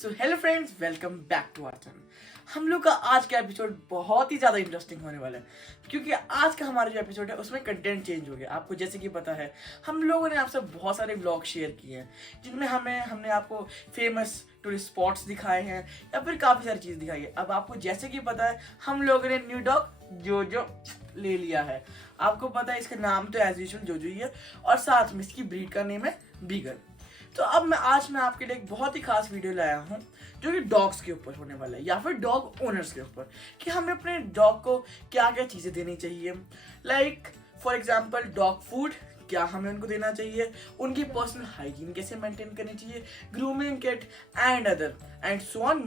So hello friends, welcome back to our channel. हम लोग का आज का एपिसोड बहुत ही ज़्यादा इंटरेस्टिंग होने वाला है क्योंकि आज का हमारा जो एपिसोड है उसमें कंटेंट चेंज हो गया। आपको जैसे कि पता है, हम लोगों ने आपसे बहुत सारे व्लॉग शेयर किए हैं जिनमें हमने आपको फेमस टूरिस्ट स्पॉट्स दिखाए हैं या फिर काफ़ी सारी चीज़ दिखाई है। अब आपको जैसे कि पता है, हम लोगों ने न्यू डॉग जोजो ले लिया है। आपको पता है इसका नाम तो एज यूजुअल जोजो ही है और साथ में इसकी ब्रीड का नेम है बीगल। तो अब मैं आपके लिए एक बहुत ही खास वीडियो लाया हूँ जो कि डॉग्स के ऊपर होने वाला है या फिर डॉग ओनर्स के ऊपर, कि हमें अपने डॉग को क्या क्या चीज़ें देनी चाहिए। Like for example dog food क्या हमें उनको देना चाहिए, उनकी पर्सनल हाइजीन कैसे मेंटेन करनी चाहिए, grooming kit and other and so on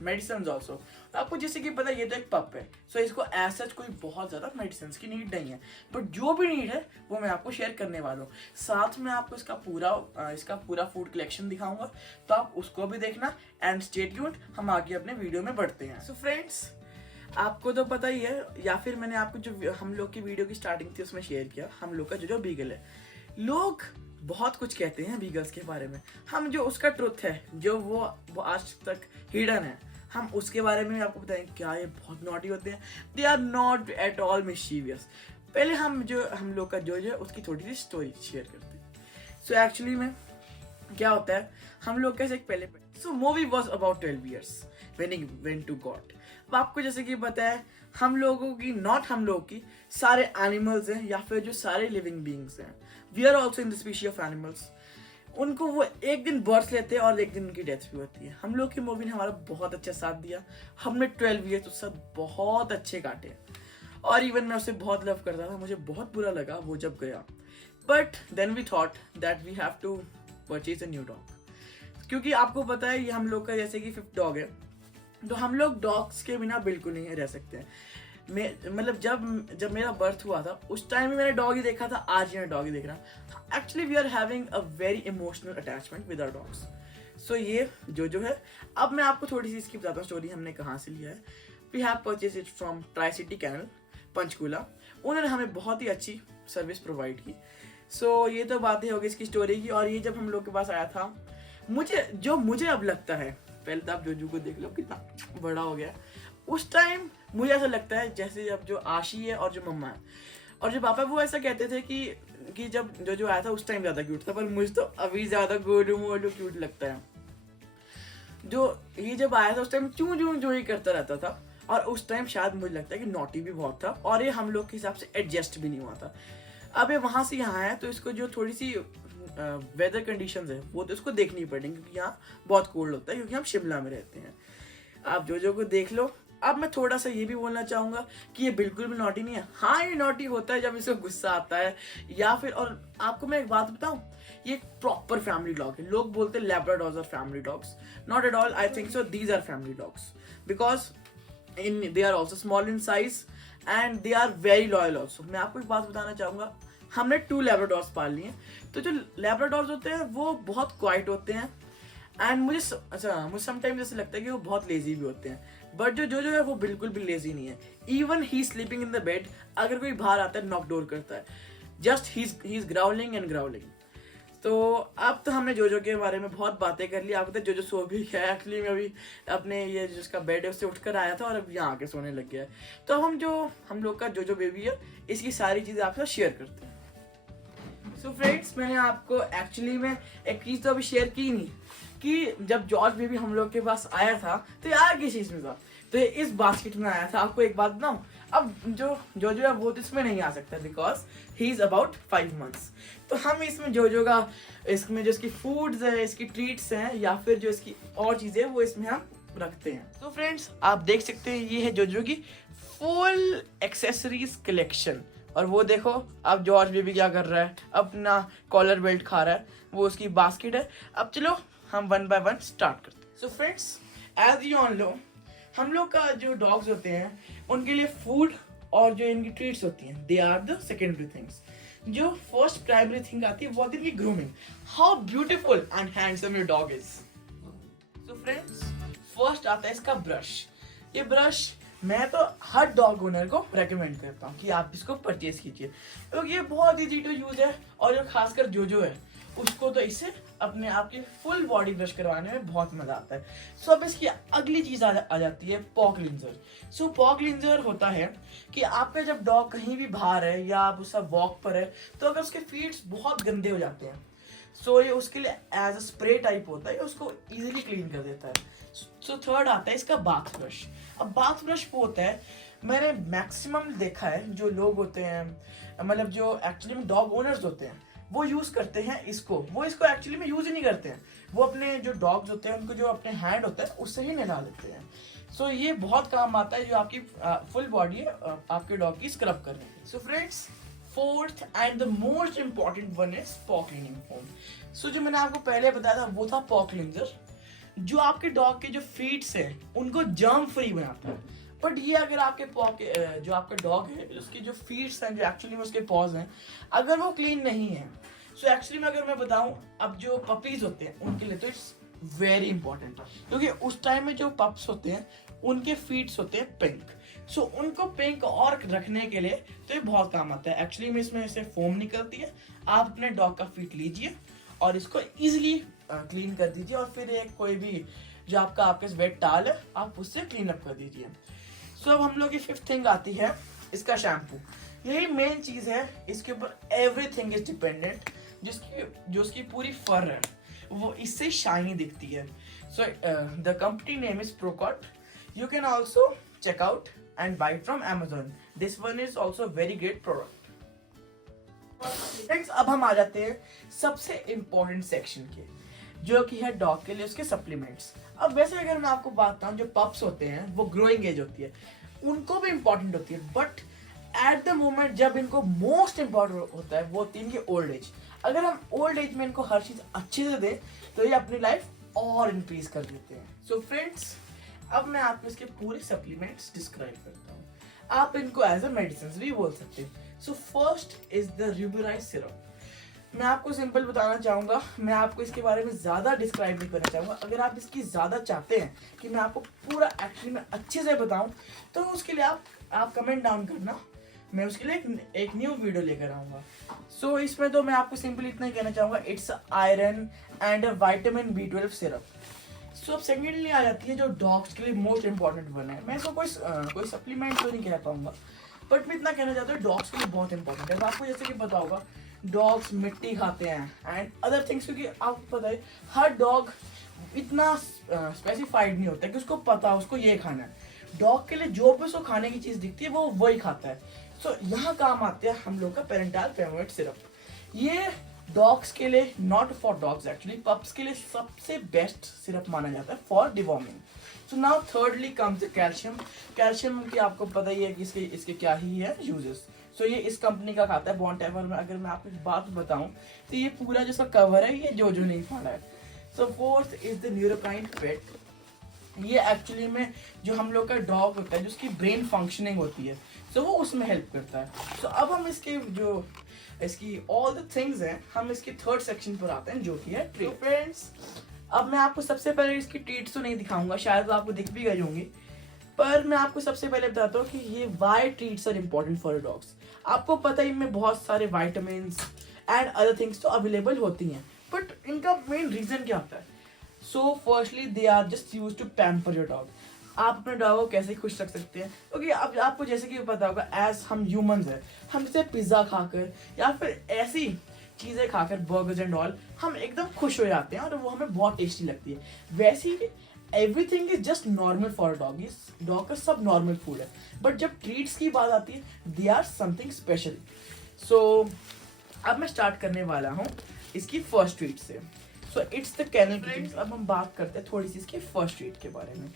medicine also. आपको जैसे कि पता है ये तो एक पप है, सो इसको एज सच कोई बहुत ज़्यादा मेडिसिन की नीड नहीं है, बट जो भी नीड है वो मैं आपको शेयर करने वाला हूँ। साथ में आपको इसका पूरा फूड कलेक्शन दिखाऊंगा, तो आप उसको भी देखना एंड स्टे ट्यून्ड। हम आगे अपने वीडियो में बढ़ते हैं। सो फ्रेंड्स, आपको तो पता ही है या फिर मैंने आपको जो हम लोग की वीडियो की स्टार्टिंग थी उसमें शेयर किया, हम लोग का जो बीगल है। लोग बहुत कुछ कहते हैं बीगल्स के बारे में, हम जो उसका ट्रुथ है जो वो आज तक हिडन है, हम उसके बारे में आपको बताएं। क्या ये बहुत नॉटी होते हैं? They are not at all mischievous. पहले हम लोग का जो उसकी थोड़ी सी स्टोरी शेयर करते हैं। सो एक्चुअली में क्या होता है, हम लोग कैसे पहले सो movie was about 12 years when he went to God। अब आपको जैसे कि पता है, हम लोगों की सारे एनिमल्स हैं या फिर जो सारे लिविंग बीइंग्स हैं, we are also in the species of animals. उनको वो एक दिन बर्थ लेते हैं और एक दिन उनकी डेथ भी होती है। हम लोग की मूवी ने हमारा बहुत अच्छा साथ दिया, हमने 12 years उसके साथ बहुत अच्छे काटे और इवन मैं उसे बहुत लव करता था। मुझे बहुत बुरा लगा वो जब गया, but then we thought that we have to purchase a new dog, क्योंकि आपको पता है ये हम लोग का जैसे कि 5th डॉग है, तो हम लोग डॉग्स के बिना बिल्कुल नहीं रह सकते हैं। मतलब जब मेरा बर्थ हुआ था उस टाइम में मैंने डॉग ही देखा था, आज मैं डॉग ही देख रहा। Actually we are having a very emotional attachment with our dogs. So ये जो है, अब मैं आपको थोड़ी सी इसकी बताता हूँ स्टोरी हमने कहाँ से लिया है। We have purchase it from Tricity Kennel Panchkula. उन्होंने हमें बहुत ही अच्छी सर्विस प्रोवाइड की। सो ये तो बातें होगी इसकी स्टोरी की। और ये जब हम लोग के पास आया था, मुझे अब लगता है, पहले तो आप जोजू को देख लो कितना बड़ा हो गया। उस टाइम मुझे ऐसा लगता है जैसे जब जो आशी है और जो मम्मा है और जो पापा, वो ऐसा कहते थे कि जब जो आया था उस टाइम ज़्यादा क्यूट था, पर मुझे तो अभी ज़्यादा गोलू मोलू क्यूट लगता है। जो ये जब आया था उस टाइम चूं जो ही करता रहता था, और उस टाइम शायद मुझे लगता है कि नॉटी भी बहुत था और ये हम लोग के हिसाब से एडजस्ट भी नहीं हुआ था। अब ये वहाँ से यहाँ आया तो इसको जो थोड़ी सी वेदर कंडीशंस है वो तो इसको देखनी पड़ेंगी, क्योंकि यहाँ बहुत कोल्ड होता है, क्योंकि हम शिमला में रहते हैं। आप जो को देख लो। अब मैं थोड़ा सा ये भी बोलना चाहूँगा कि ये बिल्कुल भी नॉटी नहीं है। हाँ, ये नॉटी होता है जब इसको गुस्सा आता है या फिर, और आपको मैं एक बात बताऊँ, ये एक प्रॉपर फैमिली डॉग है। लोग बोलते हैं Labradors are family dogs, not at all. I think so these are family dogs because they are also small in size and they are very loyal also। मैं आपको एक बात बताना चाहूँगा, हमने 2 लैब्राडोर्स पाल लिए हैं। तो जो लैब्राडोर्स होते हैं वो बहुत क्वाइट होते हैं एंड मुझे समटाइम्स ऐसे लगता है कि वो बहुत लेजी भी होते हैं, बट जो है वो बिल्कुल भी लेजी नहीं है। Even he sleeping in the bed, अगर कोई बाहर आता है नॉक डोर करता है, just he is growling and growling. तो अब तो हमने जो के बारे में बहुत बातें कर ली। आपको जो सो भी है, एक्चुअली मैं अभी अपने ये जिसका बेड है उससे उठकर आया था और अब यहाँ आके सोने लग गया है। तो अब हम लोग का जो बेबी है इसकी सारी चीज़ें आपसे शेयर करते हैं। सो फ्रेंड्स, मैंने आपको एक्चुअली में एक चीज़ तो अभी शेयर की नहीं कि जब जॉर्ज बेबी हम लोग के पास आया था तो यार किस चीज़ में था, तो ये इस बास्केट में आया था। आपको एक बात बताऊं, अब जो है वो तो इसमें नहीं आ सकता because he is about 5 months। तो हम इसमें इसमें जो इसकी फूड्स है, इसकी ट्रीट्स हैं या फिर जो इसकी और चीज़ें वो इसमें हम रखते हैं। तो फ्रेंड्स, आप देख सकते हैं ये है जो की फुल एक्सेसरीज कलेक्शन। और वो देखो अब जॉर्ज बेबी क्या कर रहा है, अपना कॉलर बेल्ट खा रहा है, वो उसकी बास्केट है। अब चलो हम 1 by 1 स्टार्ट करते हैं। So friends, as you all know, हम लोग का जो डॉग्स होते हैं उनके लिए फूड और जो इनकी ट्रीट्स होती हैं, they are the secondary things. जो फर्स्ट प्राइमरी थिंग आती है वो आती है इनकी grooming. How beautiful and handsome your dog is. So friends, first आता है इसका ब्रश। ये ब्रश मैं तो हर डॉग ओनर को रेकमेंड करता हूँ कि आप इसको परचेज कीजिए, क्योंकि ये बहुत ईजी टू यूज है और जो खासकर जो है उसको तो इससे अपने आप की फुल बॉडी ब्रश करवाने में बहुत मजा आता है। सो अब इसकी अगली चीज आ जाती है पॉ क्लींजर। सो पॉ क्लींजर होता है कि आपका जब डॉग कहीं भी बाहर है या आप उसका वॉक पर है, तो अगर उसके फीट्स बहुत गंदे हो जाते हैं, सो ये उसके लिए एज अ स्प्रे टाइप होता है, उसको इजीली क्लीन कर देता है। सो थर्ड आता है इसका बाथ ब्रश। अब बाथ ब्रश वो होता है, मैंने मैक्सिमम देखा है जो लोग होते हैं, मतलब जो एक्चुअली में डॉग ओनर्स होते हैं, वो यूज करते हैं इसको। वो इसको एक्चुअली में यूज ही नहीं करते हैं, वो अपने जो डॉग्स होते हैं उनको जो अपने हैंड होता है उससे ही नहला देते हैं। सो ये बहुत काम आता है जो आपकी फुल बॉडी है आपके डॉग की स्क्रब करने की। So friends, fourth and the most important one is पॉ क्लीनिंग फोम। सो जो मैंने आपको पहले बताया था वो था पॉ क्लींजर, जो आपके डॉग के जो फीट्स हैं उनको जर्म फ्री बनाता है। बट ये अगर आपके पॉ के जो आपका डॉग है उसकी जो फीट्स हैं, जो एक्चुअली में उसके पॉज हैं, अगर वो क्लीन नहीं है, सो एक्चुअली में अगर मैं बताऊं, अब जो पपीज होते हैं उनके लिए तो इट्स वेरी इंपॉर्टेंट, क्योंकि उस टाइम में जो पप्स होते हैं उनके फीट्स होते हैं पिंक। सो उनको पिंक और रखने के लिए तो ये बहुत काम आता है। एक्चुअली में इसमें से फोम निकलती है, आप अपने डॉग का फीट लीजिए और इसको इजीली क्लीन कर दीजिए, और फिर एक कोई भी जो आपके वेट टाल है आप उससे क्लीन अप कर दीजिए। सो अब हम लोग की फिफ्थ थिंग आती है इसका शैम्पू। यही मेन चीज है, इसके ऊपर एवरीथिंग इज डिपेंडेंट। जो उसकी पूरी फर है वो इससे शाइनी दिखती है। So the company name is Procoat. You can also check out and buy it from Amazon. This one is also a very great product. Friends, अब हम आ जाते हैं सबसे इम्पोर्टेंट सेक्शन के, जो कि है डॉग के लिए उसके सप्लीमेंट्स। अब वैसे अगर मैं आपको बात बताऊं, जो पप्स होते हैं वो ग्रोइंग एज होती है, उनको भी इम्पोर्टेंट होती है, बट एट द मोमेंट जब इनको मोस्ट इम्पोर्टेंट होता है वो होती है इनकी ओल्ड एज। अगर हम ओल्ड एज में इनको हर चीज अच्छे से दें तो ये अपनी लाइफ और इंक्रीज कर देते हैं। सो फ्रेंड्स, अब मैं आपको इसके पूरे सप्लीमेंट्स डिस्क्राइब करता हूँ। आप इनको एज अ मेडिसिन भी बोल सकते हैं। So first is the Rubirise syrup. मैं आपको सिंपल बताना चाहूँगा, मैं आपको इसके बारे में ज़्यादा डिस्क्राइब नहीं करना चाहूँगा। अगर आप इसकी ज़्यादा चाहते हैं कि मैं आपको पूरा एक्चुअली में अच्छे से बताऊँ, तो उसके लिए आप कमेंट डाउन करना, मैं उसके लिए एक न्यू वीडियो लेकर आऊँगा। सो इसमें तो मैं आपको सिंपली इतना ही कहना चाहूँगा, it's iron and vitamin B12 syrup. So अब सेकेंडली आ जाती है जो डॉग्स के लिए मोस्ट इंपॉर्टेंट वन है। मैं इसको कोई सप्लीमेंट तो नहीं कह पाऊंगा, बट मैं इतना कहना चाहता हूँ डॉग्स के लिए बहुत इंपॉर्टेंट है। तो आपको जैसे कि पता होगा, डॉग्स मिट्टी खाते हैं एंड अदर थिंग्स, क्योंकि आपको पता है हर डॉग इतना स्पेसिफाइड नहीं होता कि उसको पता उसको ये खाना है। डॉग के लिए जो भी उसको खाने की चीज़ दिखती है वो वही खाता है। सो यहाँ काम आते हैं हम लोग का पेरेंटल फेवरेट सिरप। ये डॉग्स के लिए, not for dogs actually, pups के लिए सबसे बेस्ट सिरप माना जाता है for deworming. So now thirdly comes calcium. Calcium की आपको पता ही है कि इसके क्या ही है यूजेस। सो ये इस कंपनी का खाता है बॉन्टेवर में। अगर मैं आपको एक बात बताऊं तो ये पूरा जो इसका कवर है ये जो नहीं फाड़ा है। सो फोर्थ इज द न्यूरोकाइन पेट। ये एक्चुअली में जो हम लोग का डॉग होता है, जो उसकी ब्रेन फंक्शनिंग होती है, सो वो उसमें हेल्प करता है। सो अब हम इसकी ऑल द थिंग्स हैं, हम इसके थर्ड सेक्शन पर आते हैं, जो कि है ट्रीट। फ्रेंड्स, अब मैं आपको सबसे पहले इसकी ट्रीट्स तो नहीं दिखाऊंगा, शायद वो आपको दिख भी गई होंगी, पर मैं आपको सबसे पहले बताता हूँ कि ये why treats are important for dogs. आपको पता है इनमें बहुत सारे वाइटामिन एंड अदर थिंग्स तो अवेलेबल होती हैं, बट इनका मेन रीजन क्या होता है? So firstly they are just use to pamper your dog. आप अपने डॉग को कैसे खुश रख सकते हैं, क्योंकि अब आपको जैसे कि पता होगा, एज हम ह्यूमंस हैं, हम जैसे पिज्ज़ा खाकर या फिर ऐसी चीज़ें खाकर, बर्गर्स एंड ऑल, हम एकदम खुश हो जाते हैं और वो हमें बहुत टेस्टी लगती है। वैसे ही everything is just normal for dog. Dog का सब नॉर्मल फूड है, बट जब ट्रीट्स की बात आती है, they are something special. So अब मैं स्टार्ट करने वाला हूँ इसकी फर्स्ट ट्रीट से। So it's the Kennel Kitchen. अब हम बात करते हैं थोड़ी सी इसकी फर्स्ट ट्रीट के बारे में।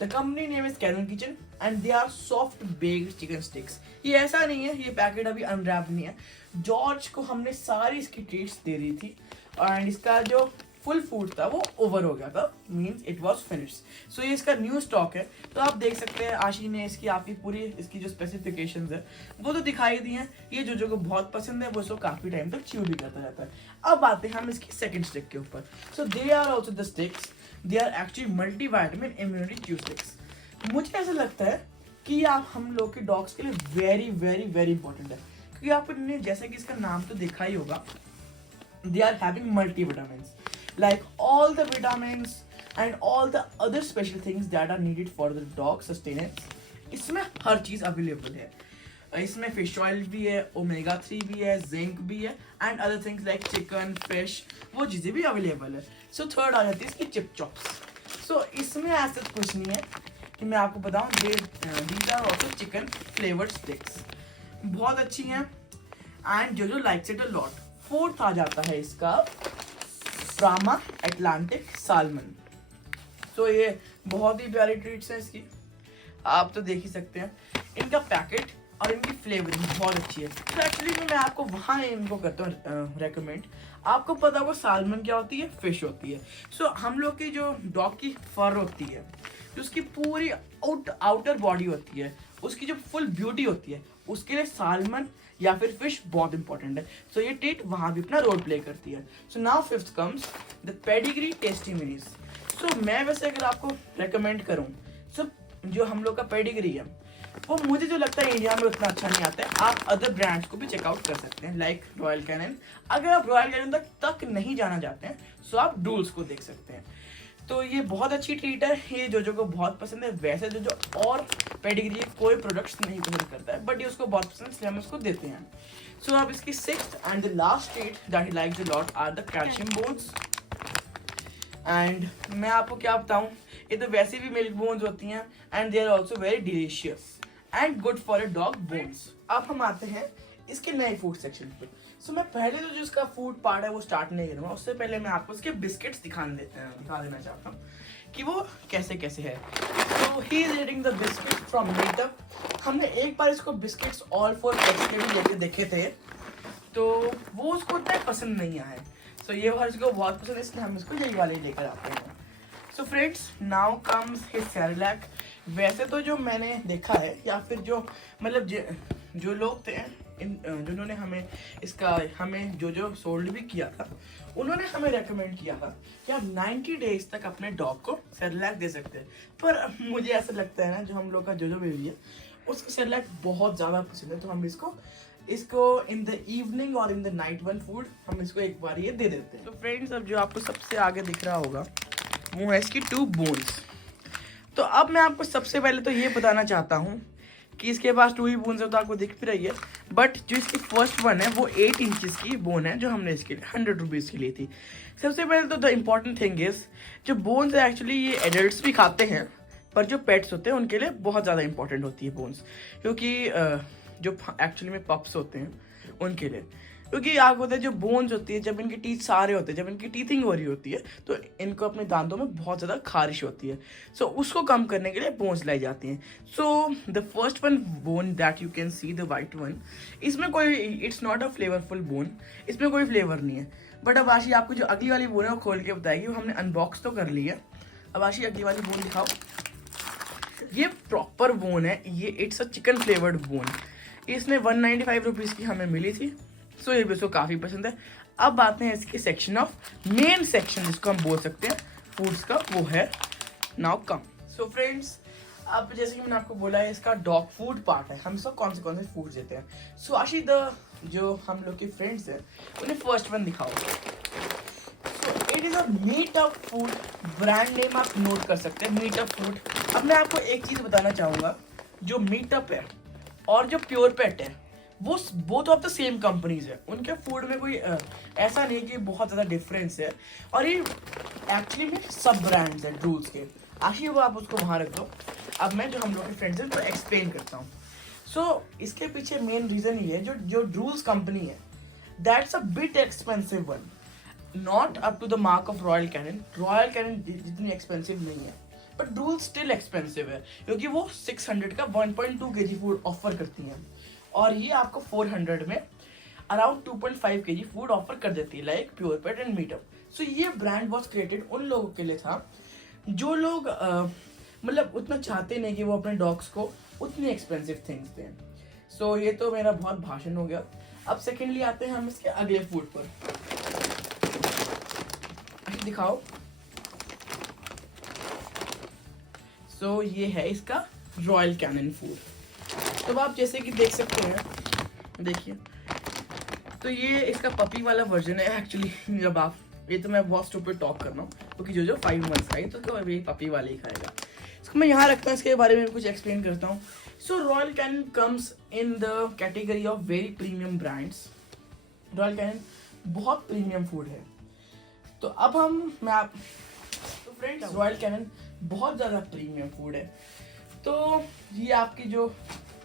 The company name is Kennel Kitchen and they are soft baked chicken sticks. ये ऐसा नहीं है, ये पैकेट अभी अनरैप नहीं है। जॉर्ज को हमने सारी इसकी ट्रीट्स दे दी थी एंड इसका जो फुल फूड था वो ओवर हो गया था, मीन्स इट वॉज फिनिश्ड। सो ये इसका न्यू स्टॉक है, तो आप देख सकते हैं आशी ने इसकी आपकी पूरी इसकी जो स्पेसिफिकेशंस है वो तो दिखाई दी हैं। ये जो को बहुत पसंद है वो इसको काफ़ी टाइम तक च्यू भी करता रहता है। अब आते हैं हम इसकी सेकंड स्टिक के ऊपर। So they are also the sticks, they are actually multi vitamin immunity chew sticks. मुझे ऐसा लगता है कि आप हम लोग के डॉग्स के लिए वेरी वेरी वेरी इंपॉर्टेंट है, क्योंकि आपने जैसे कि इसका नाम तो देखा ही होगा, they are having multivitamins, like all the vitamins and all the other special things that are needed for the dog sustenance. इसमें हर चीज अवेलेबल है. इसमें फिश ऑयल भी है, ओमेगा 3 भी है, जिंक भी है, and other things like chicken, fish, वो चीजें भी अवेलेबल है. सो थर्ड आ जाती है इसकी चिप चॉप्स. सो इसमें ऐसा कुछ नहीं है कि मैं आपको बताऊं. These are also chicken flavoured sticks, बहुत अच्छी हैं, एंड जो likes it a lot. Fourth आ जाता है इसका ब्राह्मा अटलांटिक सालमन. तो ये बहुत ही प्यारी ट्रीट्स है इसकी, आप तो देख ही सकते हैं. इनका पैकेट और इनकी फ्लेवरिंग बहुत अच्छी है. तो एक्चुअली मैं आपको वहाँ इनको करता हूँ रेकमेंड. आपको पता है वो सालमन क्या होती है, फिश होती है. सो हम लोग की जो डॉग की फर होती है, जो उसकी पूरी आउटर बॉडी होती है, उसकी जो फुल ब्यूटी होती है, उसके लिए सालमन या फिर फिश बहुत इंपॉर्टेंट है. सो ये ट्रीट वहाँ भी अपना रोल प्ले करती है. So now fifth comes the Pedigree tasty minis. So मैं वैसे अगर आपको रेकमेंड करूँ, सब जो हम लोग का पेडिग्री है वो मुझे जो लगता है इंडिया में उतना अच्छा नहीं आता है. आप अदर ब्रांड्स को भी चेकआउट कर सकते हैं लाइक रॉयल कैनन. अगर आप रॉयल कैनन तक नहीं जाना चाहते हैं सो आप डूल्स को देख सकते हैं. तो ये बहुत अच्छी ट्रीट है, ये जो को बहुत पसंद है. वैसे जो और पेडिग्री कोई प्रोडक्ट्स नहीं पसंद करता है, बट ये उसको बहुत पसंद है इसलिए हम उसको देते हैं. सो अब इसकी sixth and the last treat that he likes a lot are the calcium bones. And मैं आपको क्या बताऊं, ये तो वैसे भी मिल्क बोन्स होती हैं, and they are also very delicious and good for a dog bones. अब हम आते हैं इसके नए फूड सेक्शन पे. सो मैं पहले तो जो इसका फूड पार्ट है वो स्टार्ट नहीं करूँगा. उससे पहले मैं आपको इसके बिस्किट्स दिखा देना चाहता हूँ कि वो कैसे कैसे है. तो he is eating the biscuit from meetup. हमने एक बार इसको बिस्किट्स ऑल फॉर पेट्स के भी लेके देखे थे, तो वो उसको उतना पसंद नहीं आए. सो ये वाला इसको बहुत पसंद है, इसलिए हम इसको यही वाले लेकर आते हैं. So friends, now comes his Cerelac. वैसे तो जो मैंने देखा है, या फिर जो मतलब जो लोग थे जिन्होंने हमें जो सोल्ड भी किया था, उन्होंने हमें रेकमेंड किया था कि आप 90 डेज तक अपने डॉग को सेरेलैक दे सकते हैं. पर मुझे ऐसा लगता है ना, जो हम लोग का जो बेबी है उसको सेरेलैक बहुत ज़्यादा पसंद है, तो हम इसको इन द इवनिंग और in the night one food हम इसको एक बार ये दे देते हैं. तो फ्रेंड्स, अब जो आपको सबसे आगे दिख रहा होगा वो है इसकी 2 बोन्स. तो अब मैं आपको सबसे पहले तो ये बताना चाहता हूँ कि इसके पास 2 ही बोन्स है, तो आपको दिख भी रही है. बट जो इसकी फर्स्ट वन है वो 8 इंचेस की बोन है, जो हमने इसके लिए 100 रुपीज़ की ली थी. सबसे पहले तो द इम्पॉर्टेंट थिंग इज़, जो बोन्स है एक्चुअली ये एडल्ट्स भी खाते हैं, पर जो पेट्स होते हैं उनके लिए बहुत ज़्यादा इंपॉर्टेंट होती है बोन्स. क्योंकि जो एक्चुअली में पप्स होते हैं उनके लिए, क्योंकि आप होते हैं जो बोन्स होती है, जब इनके टीथ सारे होते हैं, जब इनकी टीथिंग हो रही होती है, तो इनको अपने दांतों में बहुत ज़्यादा खारिश होती है. सो उसको कम करने के लिए बोन्स लाई जाती हैं. So the first one bone that you can see, the white one, इसमें कोई, it's not a flavourful bone, इसमें कोई फ्लेवर नहीं है. बट अब आशी आपको जो अगली वाली बोन है वो खोल के बताएगी. वो हमने अनबॉक्स तो कर ली है. अब आशी अगली वाली बोन दिखाओ. ये प्रॉपर बोन है, ये it's a chicken flavoured bone. इसने 195 रुपीज़ की हमें मिली थी. सो ये भी उसको काफ़ी पसंद है. अब आते हैं इसके सेक्शन ऑफ मेन सेक्शन, जिसको हम बोल सकते हैं फूड्स का, वो है नाउ कम. सो फ्रेंड्स, अब जैसे कि मैंने आपको बोला है इसका डॉग फूड पार्ट है, हम सब कौन से फूड देते हैं. सो आशी जो हम लोग के फ्रेंड्स हैं उन्हें फर्स्ट वन दिखाओ. So it is a meetup food. Brand name आप नोट कर सकते हैं, मीटअप फूड. अब मैं आपको एक चीज़ बताना चाहूँगा, जो मीटअप है और जो प्योर पेट है वो both of the same companies है. उनके फूड में कोई ऐसा नहीं कि बहुत ज़्यादा डिफरेंस है, और ये एक्चुअली में सब ब्रांड्स हैं ड्रूल्स के. आखिर वो आप उसको वहाँ रख दो. अब मैं जो हम लोग के फ्रेंड्स हैं तो एक्सप्लेन करता हूँ. सो इसके पीछे मेन रीज़न ये है, जो ड्रूल्स कंपनी है that's a bit expensive one, not up to the mark of Royal Canin. Royal Canin जितनी एक्सपेंसिव नहीं है, बट ड्रूल्स स्टिल एक्सपेंसिव है, क्योंकि वो 600 का 1.2 kg फूड ऑफर करती हैं, और ये आपको 400 में अराउंड 2.5 kg फूड ऑफर कर देती है, like pure pet and Meatup. So ये ब्रांड वॉज क्रिएटेड उन लोगों के लिए था जो लोग मतलब उतना चाहते नहीं कि वो अपने डॉग्स को उतनी एक्सपेंसिव थिंग्स दें. सो ये तो मेरा बहुत भाषण हो गया. अब सेकेंडली आते हैं हम इसके अगले फूड पर. दिखाओ. सो ये है इसका रॉयल कैनन फूड. तो आप जैसे कि देख सकते हैं, देखिए तो ये इसका पपी वाला वर्जन है एक्चुअली। जब आप ये तो मैं बहुत स्टूपिड टॉक कर रहा हूँ क्योंकि जो 5 मंथ्स का है तो अभी पपी वाले ही खाएगा। इसको मैं यहाँ रखता हूँ, इसके बारे में कुछ एक्सप्लेन करता हूँ। So Royal Canin comes in the category of very premium brands. Royal Canin बहुत प्रीमियम फूड है। तो अब तो फ्रेंड्स रॉयल कैनन बहुत ज़्यादा प्रीमियम फूड है। तो ये आपकी जो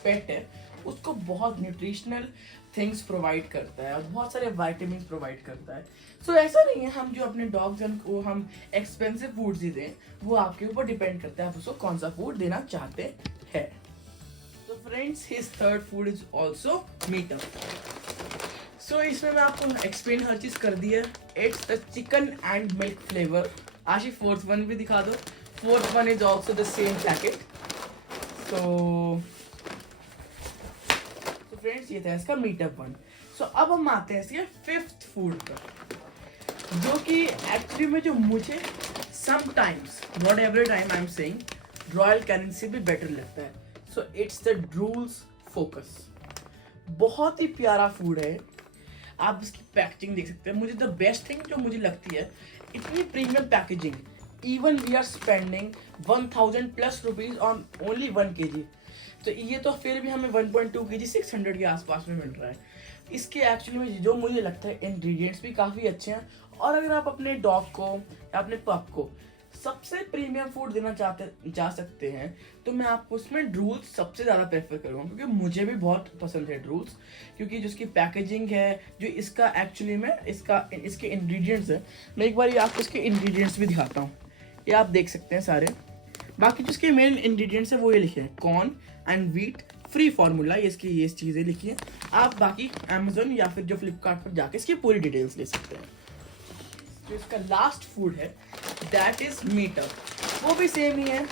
पेट है उसको बहुत न्यूट्रिशनल थिंग्स प्रोवाइड करता है और बहुत सारे वाइटामिन प्रोवाइड करता है। सो ऐसा नहीं है हम जो अपने डॉग्स को हम एक्सपेंसिव फूड्स ही दें, वो आपके ऊपर डिपेंड करता है आप उसको कौन सा फूड देना चाहते हैं। तो friends his third food is also meat. So इसमें मैं आपको एक्सप्लेन हर चीज़ कर दी है। It's the chicken and milk flavour. Ashi fourth one भी दिखा दो। Fourth one is also the same packet. तो फ्रेंड्स ये था इसका मीटअप वन। सो अब हम आते हैं इसके फिफ्थ फूड पर, जो कि एक्चुअली में जो मुझे sometimes not every time I am saying Royal Canin से भी बेटर लगता है। So it's the Drools Focus. बहुत ही प्यारा फूड है। आप इसकी पैकेजिंग देख सकते हैं। मुझे द बेस्ट थिंग जो मुझे लगती है, इतनी premium packaging. Even we are spending 1000+ rupees on only 1 kg। तो ये तो फिर भी हमें 1.2 kg 600 के आसपास में मिल रहा है। इसके एक्चुअली में जो मुझे लगता है इंग्रेडिएंट्स भी काफ़ी अच्छे हैं। और अगर आप अपने डॉग को या अपने पप को सबसे प्रीमियम फूड देना जा सकते हैं तो मैं आपको उसमें ड्रूल्स सबसे ज़्यादा प्रेफर करूँगा, क्योंकि मुझे भी बहुत पसंद है ड्रूल्स। क्योंकि जो इसकी पैकेजिंग है, जो इसका एक्चुअली में इसके इंग्रेडिएंट्स है, मैं एक बार आपको इसके इंग्रेडिएंट्स भी दिखाता हूँ। ये आप देख सकते हैं सारे। बाकी जो इसके मेन इंग्रेडिएंट्स है वो ये लिखे हैं, corn and wheat free formula. ये चीज़ें लिखी हैं। आप बाकी अमेजोन या फिर जो फ्लिपकार्ट पर जाके इसकी पूरी डिटेल्स ले सकते हैं। जो इसका लास्ट फूड है दैट इज मीटअप, वो भी सेम ही है।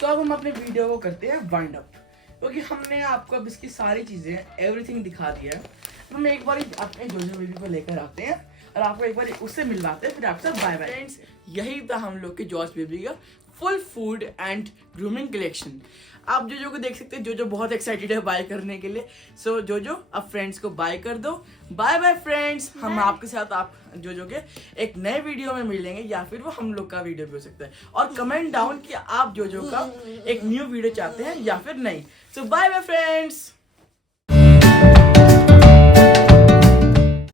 तो अब हम अपने वीडियो को करते हैं वाइंड अप, क्योंकि हमने आपको अब इसकी सारी चीज़ें एवरीथिंग दिखा दिया है। तो हम एक बार अपने जोजो बेबी को लेकर आते हैं और आपको एक बार उससे मिलवाते हैं, फिर आपसे बाय बाय। फ्रेंड्स यही था हम लोग के जॉर्ज बेबी का full food and grooming collection. आप जोजो को देख सकते हैं, जोजो बहुत एक्साइटेड है बाय करने के लिए। सो जोजो अब फ्रेंड्स को बाय कर दो। Bye bye friends. हम आपके साथ आप जोजो के एक नए वीडियो में मिलेंगे, या फिर वो हम लोग का वीडियो भी हो सकता है। और कमेंट डाउन कि आप जोजो का एक न्यू वीडियो चाहते हैं या फिर नहीं। सो बाय बाय फ्रेंड्स।